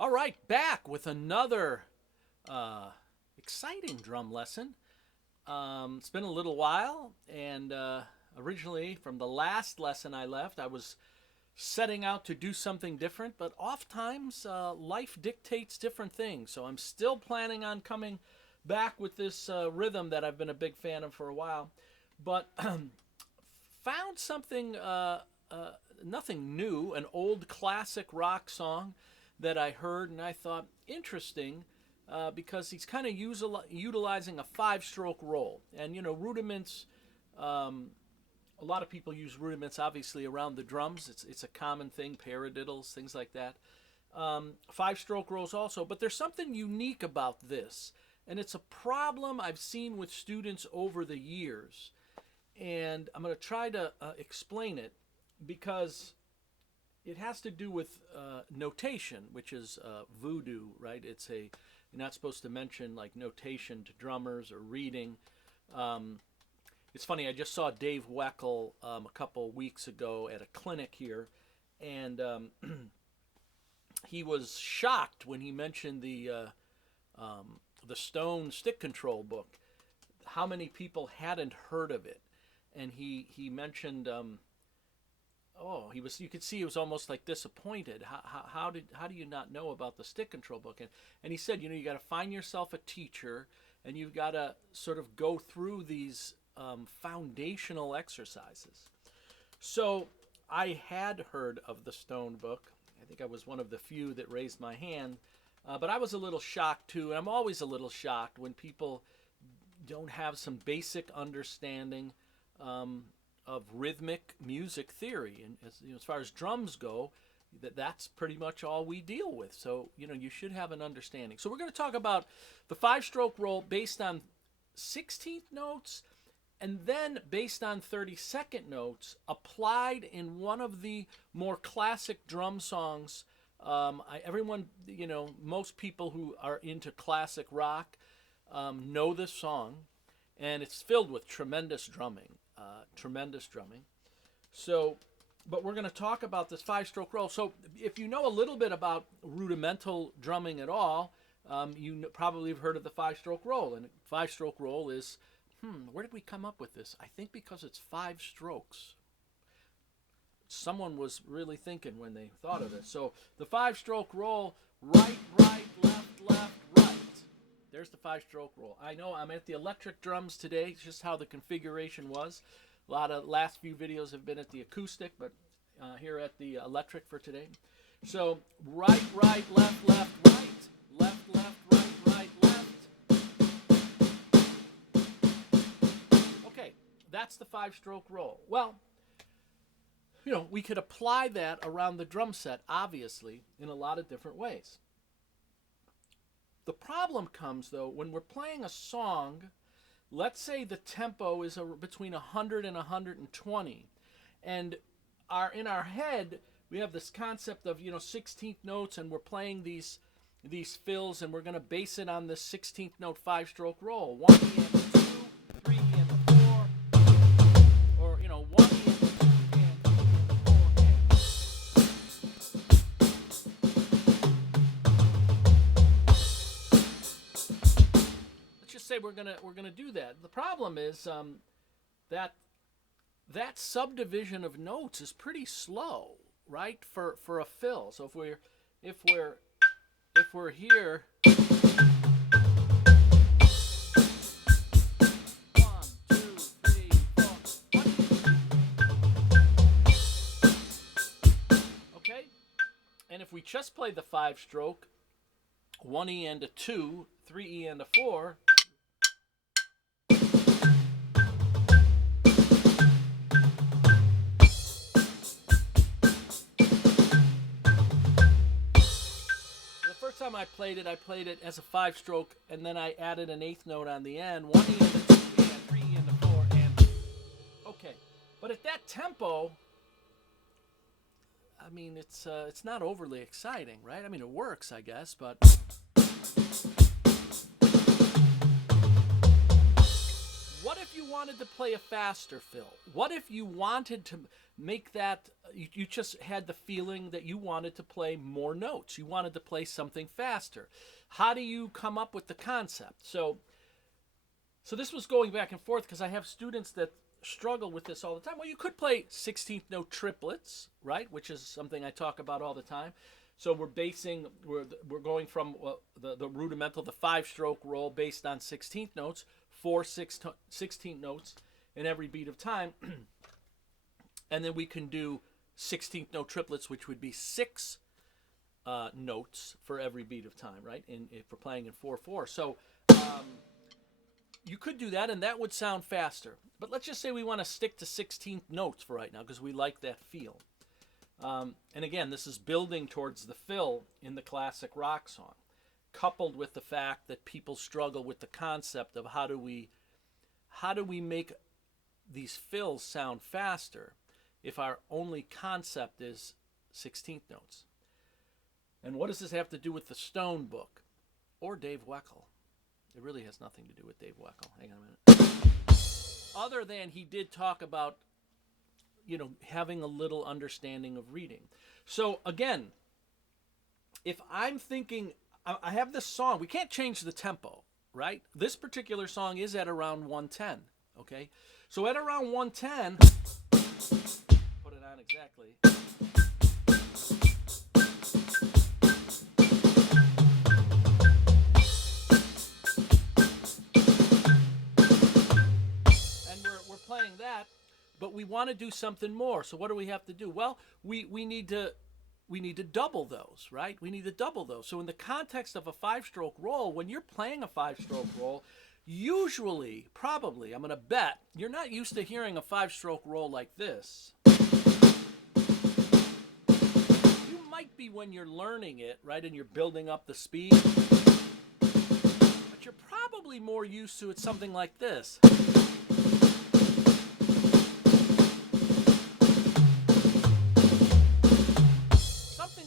All right, back with another exciting drum lesson. It's been a little while, and originally from the last lesson I left, I was setting out to do something different, but oftentimes life dictates different things. So I'm still planning on coming back with this rhythm that I've been a big fan of for a while, but found something, nothing new, an old classic rock song that I heard, and I thought, interesting, because he's kind of utilizing a five-stroke roll. And, you know, rudiments, a lot of people use rudiments, obviously, around the drums. It's a common thing, paradiddles, things like that. Five-stroke rolls also, but there's something unique about this, and it's a problem I've seen with students over the years. And I'm going to try to explain it because it has to do with notation, which is voodoo, right? You're not supposed to mention like notation to drummers or reading. It's funny, I just saw Dave Weckel a couple weeks ago at a clinic here, and he was shocked when he mentioned the Stone stick control book, how many people hadn't heard of it. And he mentioned, you could see he was almost like disappointed. How do you not know about the stick control book? And he said, you got to find yourself a teacher, and you've got to sort of go through these foundational exercises. So I had heard of the Stone book. I think I was one of the few that raised my hand, but I was a little shocked too. And I'm always a little shocked when people don't have some basic understanding of rhythmic music theory. And as far as drums go, that's pretty much all we deal with. So, you should have an understanding. So we're going to talk about the five-stroke roll based on 16th notes and then based on 32nd notes applied in one of the more classic drum songs. Most people who are into classic rock know this song, and it's filled with tremendous drumming. So, but we're going to talk about this five-stroke roll. So if you know a little bit about rudimental drumming at all, you probably have heard of the five-stroke roll. And five-stroke roll is, where did we come up with this? I think because it's five strokes. Someone was really thinking when they thought of it. So the five-stroke roll, right, left, right. There's the five-stroke roll. I know I'm at the electric drums today. It's just how the configuration was. A lot of last few videos have been at the acoustic, but here at the electric for today. So right, left, right. Left, right, left. Okay, that's the five-stroke roll. Well, we could apply that around the drum set, obviously, in a lot of different ways. The problem comes, though, when we're playing a song. Let's say the tempo is between 100 and 120, and in our head we have this concept of 16th notes, and we're playing these fills, and we're going to base it on this 16th note five-stroke roll: 1 E and 2, 3 E and 4, or 1 E and 2 and 3 and 4. Let's just say we're gonna do that. The problem is that subdivision of notes is pretty slow, right? For a fill. So if we're here, 1, 2, 3, 4, 1. Okay, and if we just play the five-stroke, 1 E and a 2, 3 E and a 4. Time I played it as a five-stroke, and then I added an eighth note on the end: 1 E and a 2 and 3 E and a 4 and. Okay, but at that tempo, I mean, it's not overly exciting, right? I mean, it works, I guess, but what if if you wanted to play a faster fill? What if you wanted to make that, you just had the feeling that you wanted to play more notes? You wanted to play something faster. How do you come up with the concept? So this was going back and forth because I have students that struggle with this all the time. Well, you could play 16th note triplets, right? Which is something I talk about all the time. So we're going from the rudimental, the 5-stroke roll based on 16th notes, 16th notes in every beat of time. And then we can do 16th note triplets, which would be 6 notes for every beat of time, right? If we're playing in 4/4. So you could do that, and that would sound faster. But let's just say we want to stick to 16th notes for right now because we like that feel. And again, this is building towards the fill in the classic rock song, coupled with the fact that people struggle with the concept of how do we make these fills sound faster if our only concept is 16th notes. And what does this have to do with the Stone book or Dave Weckl? It really has nothing to do with Dave Weckl. Hang on a minute. Other than he did talk about, having a little understanding of reading. So again, if I'm thinking, I have this song, we can't change the tempo, right? This particular song is at around 110, okay? So at around 110, put it on exactly. And we're playing that. But we want to do something more. So what do we have to do? Well, we need to double those, right? We need to double those. So in the context of a 5-stroke roll, when you're playing a 5-stroke roll, usually, probably, I'm going to bet, you're not used to hearing a 5-stroke roll like this. You might be when you're learning it, right, and you're building up the speed. But you're probably more used to it something like this.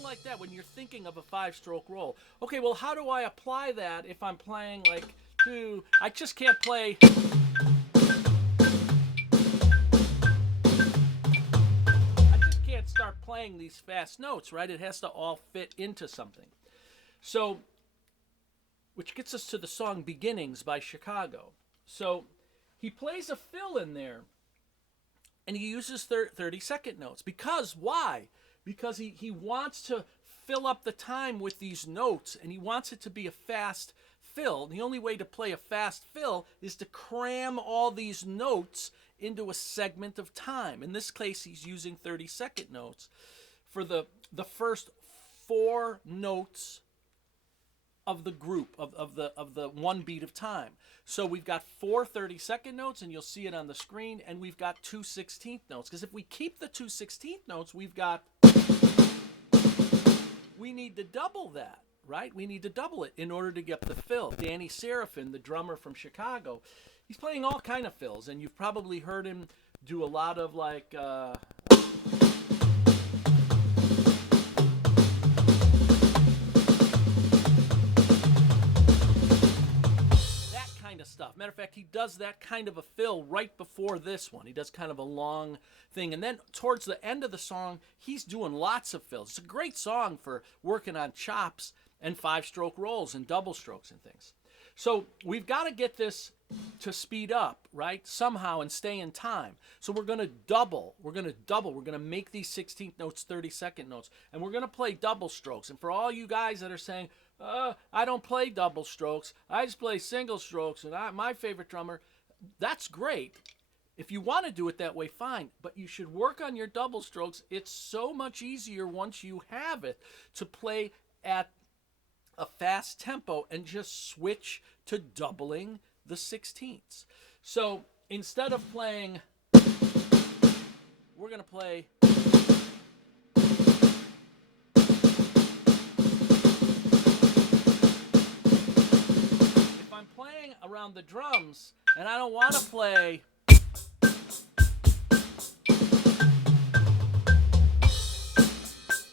Like that when you're thinking of a 5-stroke roll. Okay, well, how do I apply that if I'm playing like I just can't play. I just can't start playing these fast notes, right? It has to all fit into something. So, which gets us to the song Beginnings by Chicago. So, he plays a fill in there, and he uses 30-second notes. Because, why? Because he wants to fill up the time with these notes, and he wants it to be a fast fill. The only way to play a fast fill is to cram all these notes into a segment of time. In this case, he's using 30-second notes for the first 4 notes of the group, of the one beat of time. So we've got 4 30-second notes, and you'll see it on the screen, and we've got 2 16th notes. Because if we keep the 2 16th notes, we need to double that, right? We need to double it in order to get the fill. Danny Seraphin, the drummer from Chicago, he's playing all kind of fills, and you've probably heard him do a lot of like stuff. Matter of fact, he does that kind of a fill right before this one. He does kind of a long thing. And then towards the end of the song, he's doing lots of fills. It's a great song for working on chops and 5-stroke rolls and double strokes and things. So we've got to get this to speed up, right, somehow and stay in time. So we're going to double. We're going to make these 16th notes 30-second notes. And we're going to play double strokes. And for all you guys that are saying, I don't play double strokes, I just play single strokes, and my favorite drummer, that's great. If you want to do it that way, fine. But you should work on your double strokes. It's so much easier once you have it to play at a fast tempo and just switch to doubling the 16ths. So instead of playing, we're going to play. If I'm playing around the drums and I don't want to play.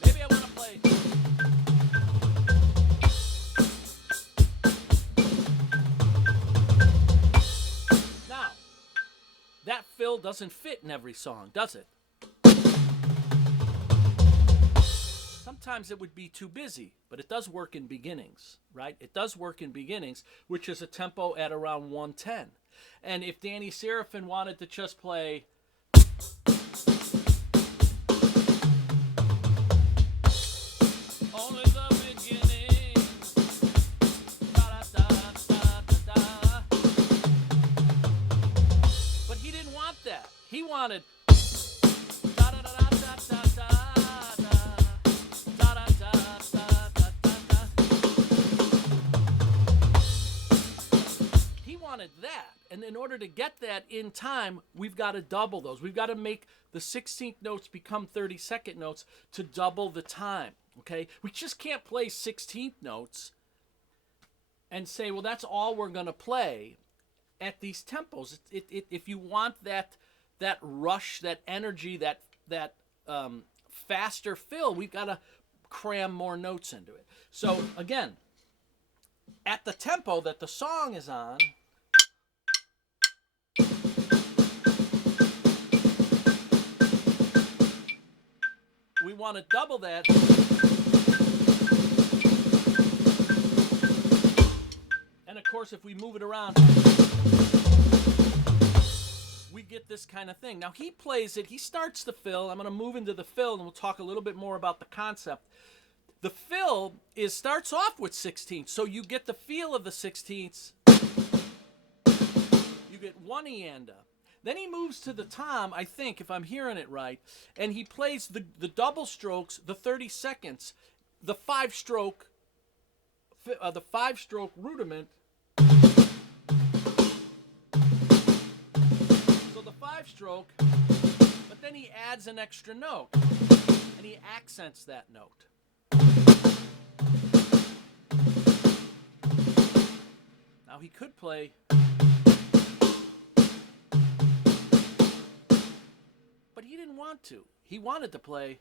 Maybe I want to play. Now, doesn't fit in every song, does it? Sometimes it would be too busy, but it does work in beginnings, right? It does work in beginnings, which is a tempo at around 110. And if Danny Seraphin wanted to just play only the beginning, da, da, da, da, da. But he didn't want that. He wanted da, da, da, da, da, da, da. That, and in order to get that in time, we've got to double those. We've got to make the 16th notes become 32nd notes to double the time. Okay, we just can't play 16th notes and say, well, that's all we're going to play at these tempos. If you want that rush, that energy, that faster fill, we've got to cram more notes into it. So again, at the tempo that the song is on, we want to double that. And of course, if we move it around, we get this kind of thing. Now he plays it, he starts the fill. I'm going to move into the fill and we'll talk a little bit more about the concept. The fill starts off with 16ths, so you get the feel of the 16ths. You get one eanda. Then he moves to the tom, I think, if I'm hearing it right, and he plays the double strokes, the 30 seconds, the five-stroke rudiment. So the five-stroke, but then he adds an extra note, and he accents that note. Now he could play, but he didn't want to. He wanted to play.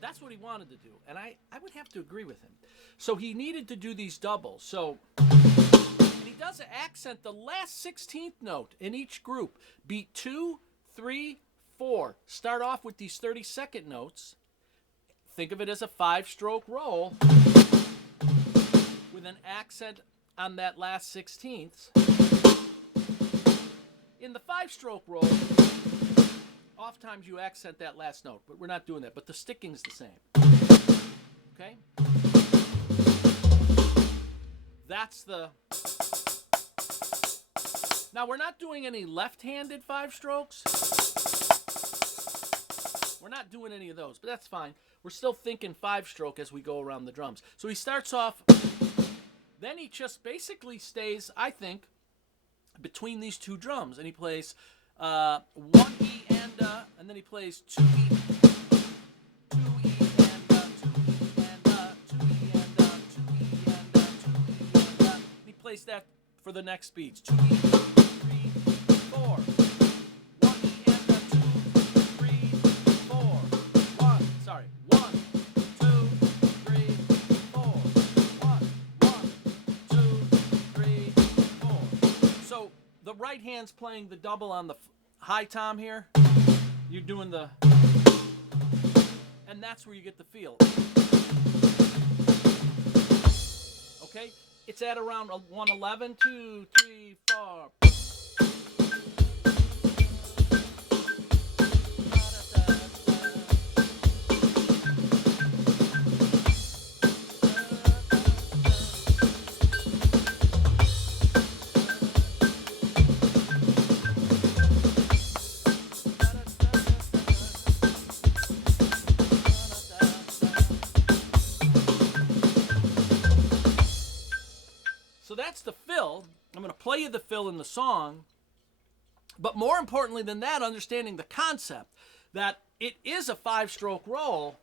That's what he wanted to do, and I would have to agree with him. So he needed to do these doubles. So, and he does accent the last 16th note in each group. Beat 2, 3, 4. Start off with these 32nd notes. Think of it as a 5-stroke roll with an accent on that last 16th. In the 5-stroke roll, oftentimes you accent that last note, but we're not doing that. But the sticking's the same. Okay? That's the... Now, we're not doing any left-handed 5 strokes. We're not doing any of those, but that's fine. We're still thinking 5-stroke as we go around the drums. So he starts off, then he just basically stays, I think, between these two drums, and he plays 1 E and then he plays 2 E, 2 E and 2 E and 2 E and 2 E and 2 E and he plays that for the next beats. 2 E, 3, 4. 1 E and 2, 3, 4. 1, sorry. 1, 2, 3, 4. 1, 2, 3, 4. So the right hand's playing the double on the high tom here. You're doing the, and that's where you get the feel. Okay? It's at around 111, 2, 3, 4. So that's the fill. I'm going to play you the fill in the song. But more importantly than that, understanding the concept that it is a 5-stroke roll,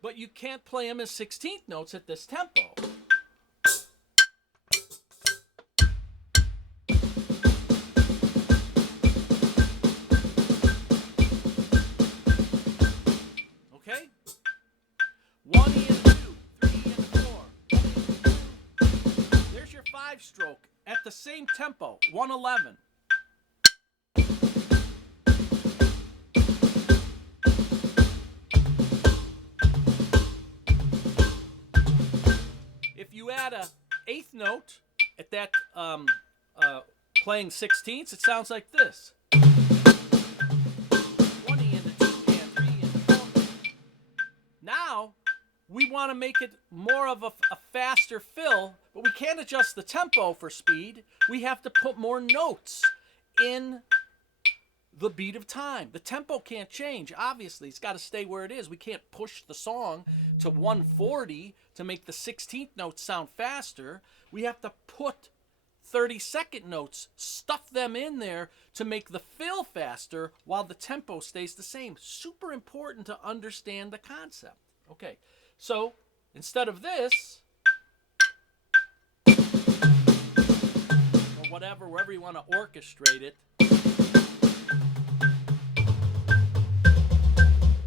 but you can't play them as 16th notes at this tempo. Okay? 1 E and 2. same tempo, 111. If you add a eighth note at that playing 16ths, it sounds like this. 20 into 2 and 3 into 4. Now, we want to make it more of a faster fill, but we can't adjust the tempo for speed. We have to put more notes in the beat of time. The tempo can't change, obviously. It's got to stay where it is. We can't push the song to 140 to make the 16th note sound faster. We have to put 30-second notes, stuff them in there to make the fill faster while the tempo stays the same. Super important to understand the concept. Okay, so instead of this, or whatever, wherever you want to orchestrate it,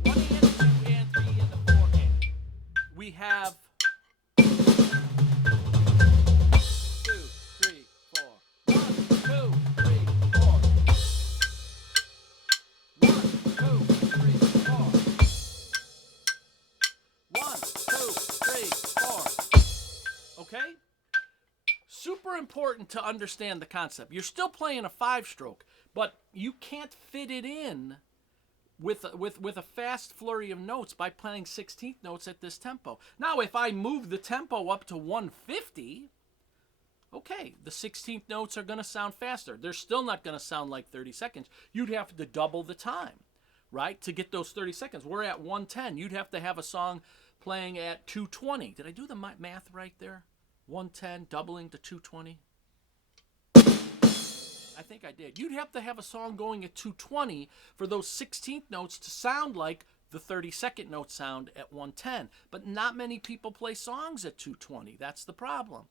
1 and 2 and 3 and 4 and. We have 2, 3, 4. 1, 2, 3, 4. 1, 2, 3, 4. 1, 2, 3, 4. Okay? Super important to understand the concept. You're still playing a 5-stroke, but you can't fit it in with a fast flurry of notes by playing 16th notes at this tempo. Now, if I move the tempo up to 150, okay, the 16th notes are going to sound faster. They're still not going to sound like 30 seconds. You'd have to double the time, right, to get those 30 seconds. We're at 110. You'd have to have a song playing at 220. Did I do the math right there? 110 doubling to 220? I think I did. You'd have to have a song going at 220 for those 16th notes to sound like the 32nd note sound at 110. But not many people play songs at 220. That's the problem.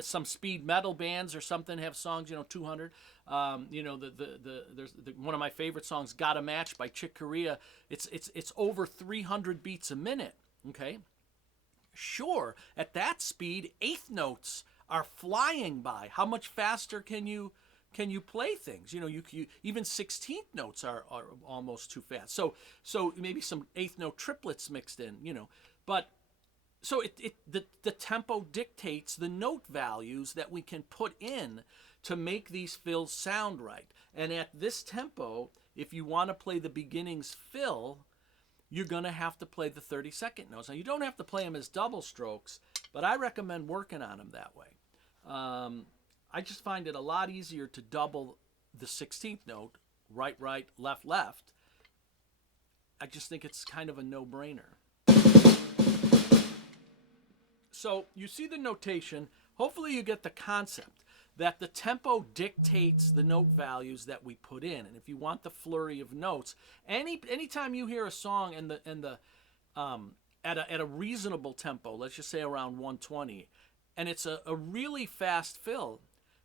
Some speed metal bands or something have songs, 200. There's one of my favorite songs, "Got a Match" by Chick Corea. It's over 300 beats a minute. Okay, sure. At that speed, eighth notes are flying by. How much faster can you play things? You even 16th notes are almost too fast. So maybe some eighth note triplets mixed in. But so the tempo dictates the note values that we can put in to make these fills sound right. And at this tempo, if you want to play the beginnings fill, you're going to have to play the 32nd notes. Now, you don't have to play them as double strokes, but I recommend working on them that way. I just find it a lot easier to double the 16th note, right, right, left, left. I just think it's kind of a no-brainer. So you see the notation. Hopefully you get the concept that the tempo dictates the note values that we put in. And if you want the flurry of notes, anytime you hear a song at a reasonable tempo, let's just say around 120, and it's a really fast fill,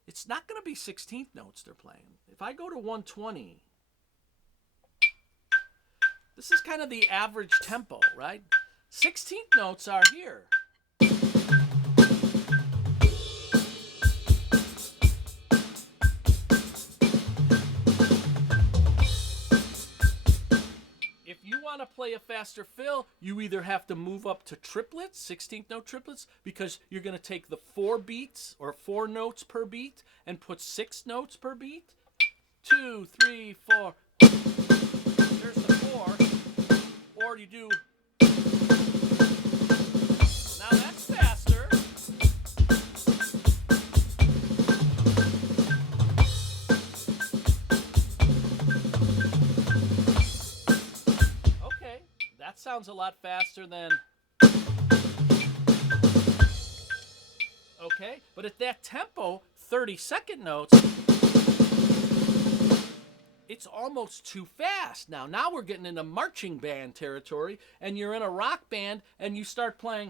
it's not going to be 16th notes they're playing. If I go to 120, this is kind of the average tempo, right? 16th notes are here. If you want to play a faster fill, you either have to move up to triplets, 16th note triplets, because you're going to take the 4 beats or 4 notes per beat and put 6 notes per beat. 2, 3, 4. There's the 4. Or you do. Now that's faster. Okay, that sounds a lot faster than. Okay, but at that tempo, 32nd notes, it's almost too fast. Now we're getting into marching band territory, and you're in a rock band, and you start playing.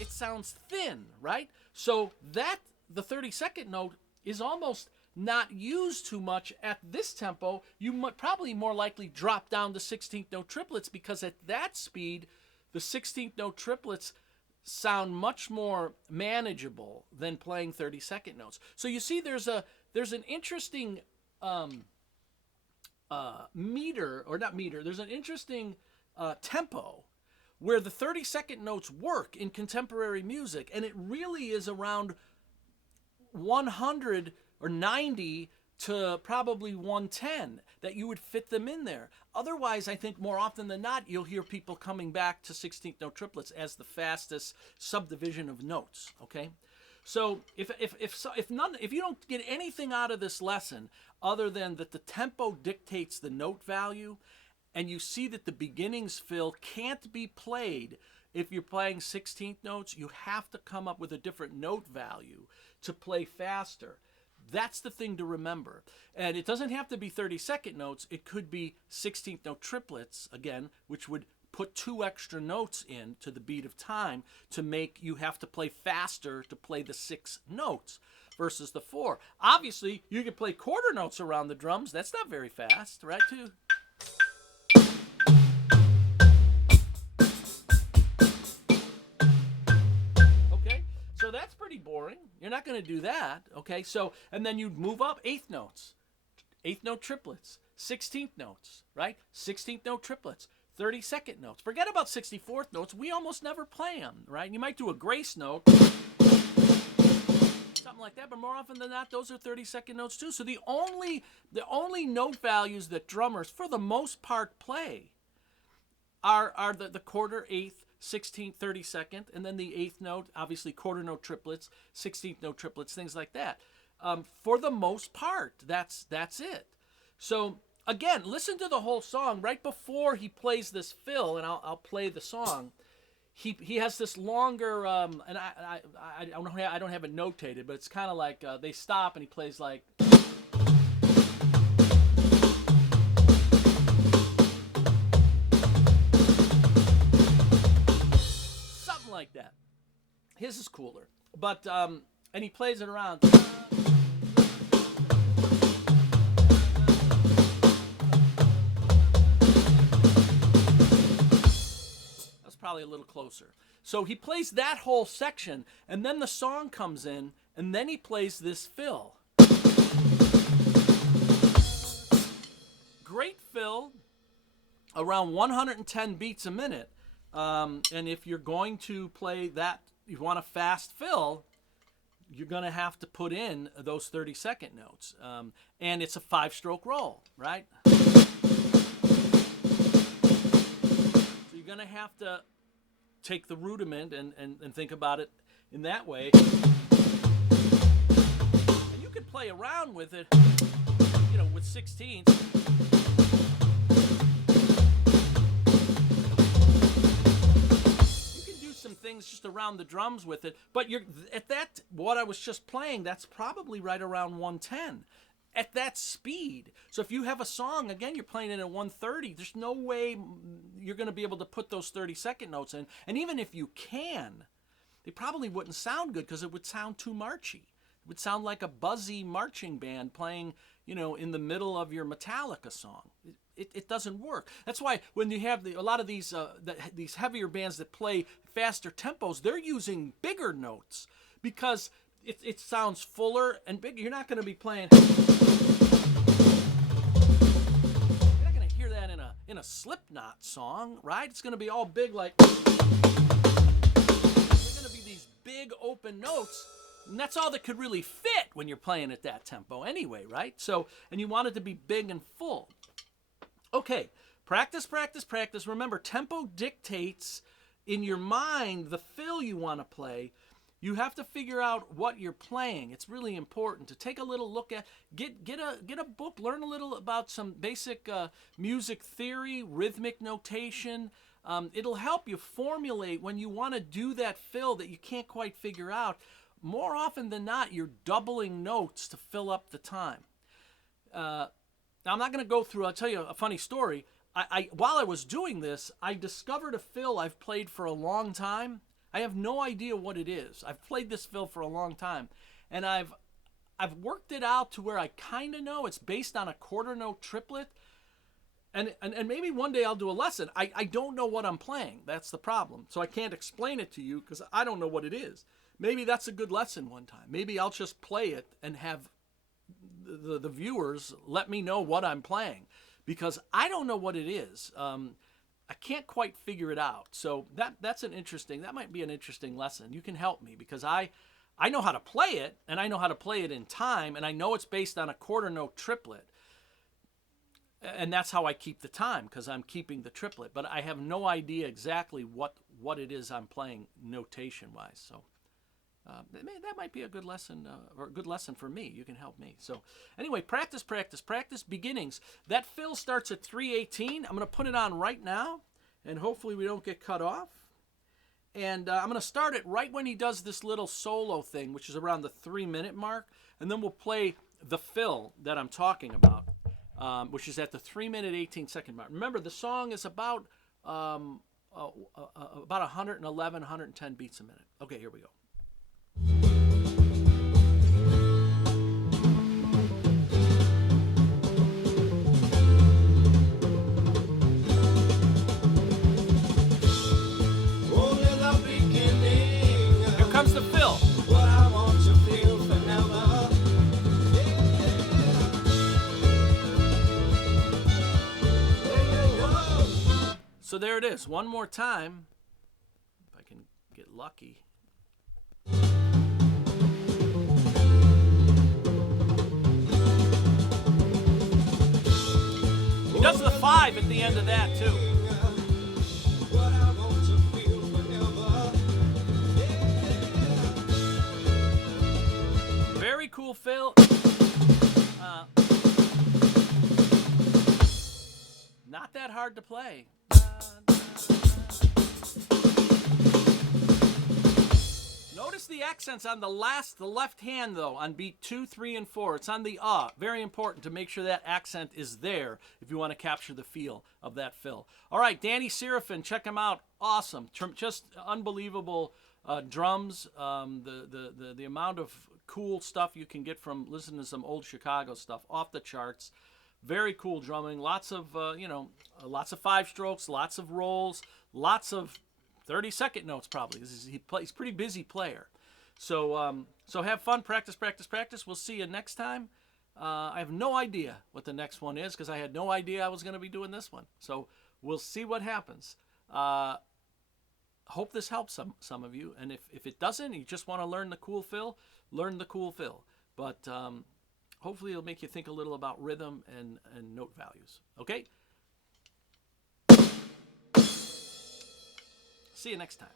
It sounds thin, right? So that, the 32nd note, is almost not used too much at this tempo. You might probably more likely drop down to 16th note triplets, because at that speed, the 16th note triplets sound much more manageable than playing 30-second notes. So you see, there's an interesting meter, or not meter. There's an interesting tempo where the 30-second notes work in contemporary music, and it really is around 100 or 90 to probably 110 that you would fit them in there. Otherwise, I think more often than not, you'll hear people coming back to 16th note triplets as the fastest subdivision of notes. Okay, so if you don't get anything out of this lesson other than that the tempo dictates the note value, and you see that the beginnings fill can't be played if you're playing 16th notes, you have to come up with a different note value to play faster. That's the thing to remember. And it doesn't have to be 30-second notes. It could be 16th note triplets, again, which would put 2 extra notes in to the beat of time to make you have to play faster to play the 6 notes versus the 4. Obviously, you could play quarter notes around the drums. That's not very fast, right? Too. So that's pretty boring. You're not going to do that, okay? So, and then you'd move up 8th notes, 8th note triplets, 16th notes, right? 16th note triplets, 32nd notes. Forget about 64th notes. We almost never play them, right? You might do a grace note, something like that, but more often than not, those are 32nd notes too. So the only note values that drummers, for the most part, play are the quarter, 8th, 16th, 32nd, and then the 8th note, obviously quarter note triplets, 16th note triplets, things like that. For the most part, that's it. So again, listen to the whole song. Right before he plays this fill, and I'll play the song, he has this longer, and I don't have it notated, but it's kind of like they stop and he plays like. Like that. His is cooler, but and he plays it around. That's probably a little closer. So he plays that whole section, and then the song comes in, and then he plays this fill. Great fill, around 110 beats a minute. And if you're going to play that, you want a fast fill, you're going to have to put in those 30-second notes. And it's a 5-stroke roll, right? So you're going to have to take the rudiment and think about it in that way. And you could play around with it, with 16ths. Some things just around the drums with it, but you're at that, what I was just playing, that's probably right around 110 at that speed. So if you have a song, again, you're playing it at 130, there's no way you're going to be able to put those 30-second notes in. And even if you can, they probably wouldn't sound good because it would sound too marchy. It would sound like a buzzy marching band playing, in the middle of your Metallica song. It doesn't work. That's why when you have a lot of these heavier bands that play faster tempos, they're using bigger notes because it sounds fuller and bigger. You're not going to be playing. You're not going to hear that in a Slipknot song, right? It's going to be all big, like. They're going to be these big open notes. And that's all that could really fit when you're playing at that tempo anyway, right? So, and you want it to be big and full. Okay, practice, practice, practice. Remember, tempo dictates in your mind the fill you want to play. You have to figure out what you're playing. It's really important to take a little look at, get a book, learn a little about some basic music theory, rhythmic notation. It'll help you formulate when you want to do that fill that you can't quite figure out. More often than not, you're doubling notes to fill up the time. Now, I'm not going to go through, I'll tell you a funny story. While I was doing this, I discovered a fill I've played for a long time. I have no idea what it is. I've played this fill for a long time. And I've worked it out to where I kind of know it's based on a quarter note triplet. And maybe one day I'll do a lesson. I don't know what I'm playing. That's the problem. So I can't explain it to you because I don't know what it is. Maybe that's a good lesson one time. Maybe I'll just play it and have the viewers let me know what I'm playing, because I don't know what it is. I can't quite figure it out. So that might be an interesting lesson. You can help me, because I know how to play it, and I know how to play it in time, and I know it's based on a quarter note triplet. And that's how I keep the time, because I'm keeping the triplet. But I have no idea exactly what it is I'm playing notation-wise. So that might be a good lesson, or a good lesson for me. You can help me. So anyway, practice, practice, practice. Beginnings. That fill starts at 318. I'm going to put it on right now, and hopefully we don't get cut off. And I'm going to start it right when he does this little solo thing, which is around the 3-minute mark. And then we'll play the fill that I'm talking about. Which is at the 3-minute 18-second mark. Remember, the song is about 111, 110 beats a minute. Okay, here we go. Here comes the fill. So there it is. One more time, if I can get lucky. He does the 5 at the end of that too. Very cool fill. Not that hard to play. Notice the accents on the left hand though, on beat 2, 3, and 4. It's on the Very important to make sure that accent is there if you want to capture the feel of that fill. All right, Danny Seraphin, check him out. Awesome, just unbelievable drums. The amount of cool stuff you can get from listening to some old Chicago stuff, off the charts. Very cool drumming. Lots of lots of 5 strokes, lots of rolls, lots of 30-second notes probably. He's a pretty busy player. So have fun, practice, practice, practice. We'll see you next time. I have no idea what the next one is, because I had no idea I was going to be doing this one. So we'll see what happens. Hope this helps some of you. And if it doesn't, you just want to learn the cool fill, learn the cool fill. But hopefully it'll make you think a little about rhythm and note values. Okay? See you next time.